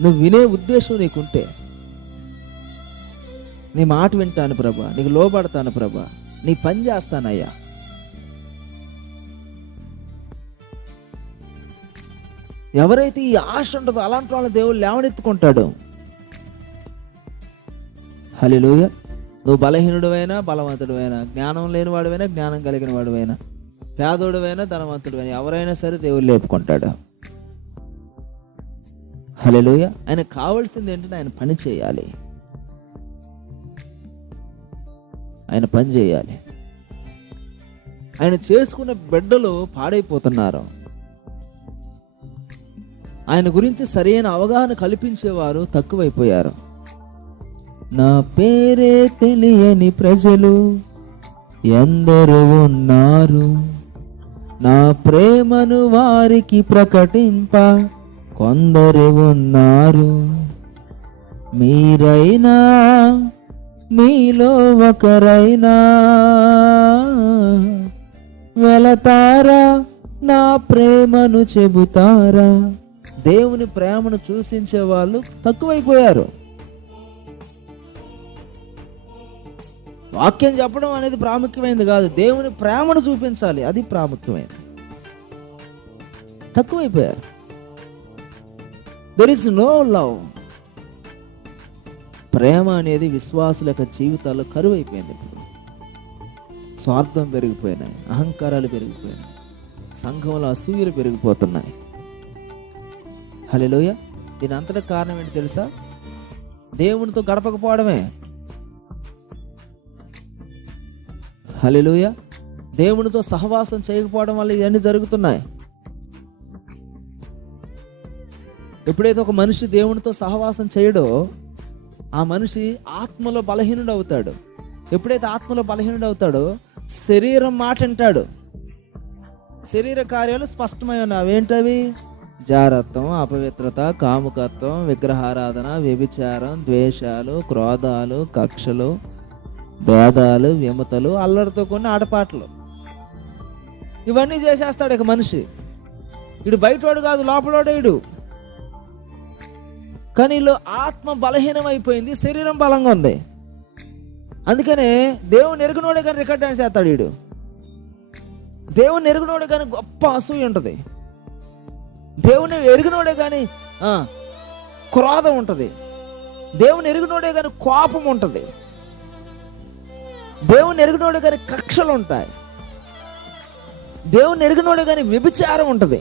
నువ్వు వినే ఉద్దేశం నీకుంటే, నీ మాట వింటాను ప్రభా, నీకు లోబడతాను ప్రభా, నీ పని చేస్తానయ్యా. ఎవరైతే ఈ ఆశ ఉంటుందో అలాంటి వాళ్ళ దేవుడు లేవనెత్తుకుంటాడు. హల్లెలూయా. నువ్వు బలహీనుడివైనా బలవంతుడివైనా, జ్ఞానం లేని వాడివైనా జ్ఞానం కలిగిన వాడివైనా, పేదోడివైనా ధనవంతుడివైనా, ఎవరైనా సరే దేవుడు లేపుకుంటాడు. హల్లెలూయా. ఆయన కావాల్సింది ఏంటంటే ఆయన పని చేయాలి, ఆయన పని చేయాలి. ఆయన చేసుకున్న బిడ్డలు పాడైపోతున్నారు. ఆయన గురించి సరైన అవగాహన కల్పించేవారు తక్కువైపోయారు. నా పేరే తెలియని ప్రజలు ఎందరో ఉన్నారు, నా ప్రేమను వారికి ప్రకటింప కొందరు ఉన్నారు. మీరైనా మీలో ఒకరైనా వెళతారా, నా ప్రేమను చెబుతారా? దేవుని ప్రేమను చూసించే వాళ్ళు తక్కువైపోయారు. వాక్యం చెప్పడం అనేది ప్రాముఖ్యమైనది కాదు, దేవుని ప్రేమను చూపించాలి, అది ప్రాముఖ్యమైనది. తక్కువైపోయారు. There is no love. ప్రేమ అనేది విశ్వాసుల యొక్క జీవితాల్లో కరువైపోయింది. ఇప్పుడు స్వార్థం పెరిగిపోయినాయి, అహంకారాలు పెరిగిపోయినాయి, సంఘంలో అసూయలు పెరిగిపోతున్నాయి. హల్లెలూయా. దీని అంతటా కారణం ఏంటి తెలుసా? దేవునితో గడపకపోవడమే. హల్లెలూయా. దేవునితో సహవాసం చేయకపోవడం వల్ల ఇవన్నీ జరుగుతున్నాయి. ఎప్పుడైతే ఒక మనిషి దేవునితో సహవాసం చేయడో ఆ మనిషి ఆత్మలో బలహీనుడు అవుతాడు. ఎప్పుడైతే ఆత్మలో బలహీనుడు అవుతాడో శరీరం మాట అంటాడు. శరీర కార్యాలు స్పష్టమై ఉన్నాయి. అవేంటవి? జారత్వం, అపవిత్రత, కాముకత్వం, విగ్రహారాధన, వ్యభిచారం, ద్వేషాలు, క్రోధాలు, కక్షలు, భేదాలు, విమతలు, అల్లరితో కొన్ని ఆటపాటలు. ఇవన్నీ చేసేస్తాడు ఇక మనిషి. ఇడు బయటోడు కాదు, లోపలోడు ఇడు. కానీ వీళ్ళు ఆత్మ బలహీనం అయిపోయింది, శరీరం బలంగా ఉంది. అందుకనే దేవుని ఎరుగునోడే కానీ రికార్డ్ డాన్స్ చేస్తాడు వీడు. దేవుని ఎరుగునోడే కానీ గొప్ప అసూయ ఉంటుంది. దేవుని ఎరుగునోడే కానీ క్రోధం ఉంటుంది. దేవుని ఎరుగునోడే కానీ కోపం ఉంటుంది. దేవుని ఎరుగునోడే కానీ కక్షలు ఉంటాయి. దేవుని ఎరుగునోడే కానీ వ్యభిచారం ఉంటుంది.